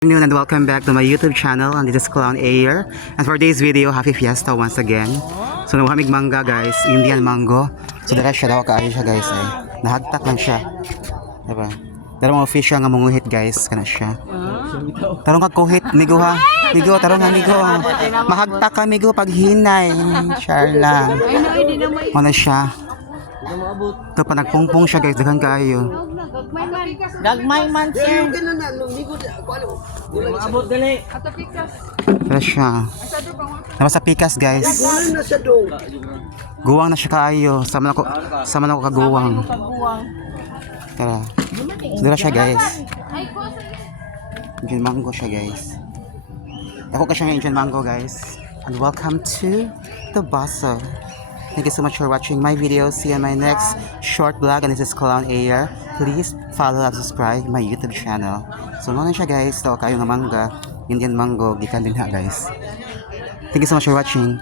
Good afternoon and welcome back to my YouTube channel, and this is Clown Air. And for today's video, happy fiesta once again. So nawahamig mangga guys, Indian mango. So dala siya daw kaayo siya guys ay. Nahagtak lang siya. Diba? Dala mga fish nga munguhit guys, kana siya. Tarong ka kuhit, migo ha. Migo, tarong ha migo. Mahagtak ka migo pag hinay. Char lang. Ano siya? Ito pa nagpungpong siya guys, daghan kaayo. Gagmay man sir. Abot dali. Tara siya. Nama sa pikas guys. Guwang na siya kaayo. Sama na ko kaguwang. Tara. Dira siya guys. Indian mango siya guys. Ako ka siya ng Indian mango guys. And welcome to the Baso. Thank you so much for watching my video. See you in my next short vlog, and this is Clown Air. Please follow and subscribe my YouTube channel. So ano siya guys, ito kayo nga mangga, Indian mango, gikan din ha guys. Thank you so much for watching.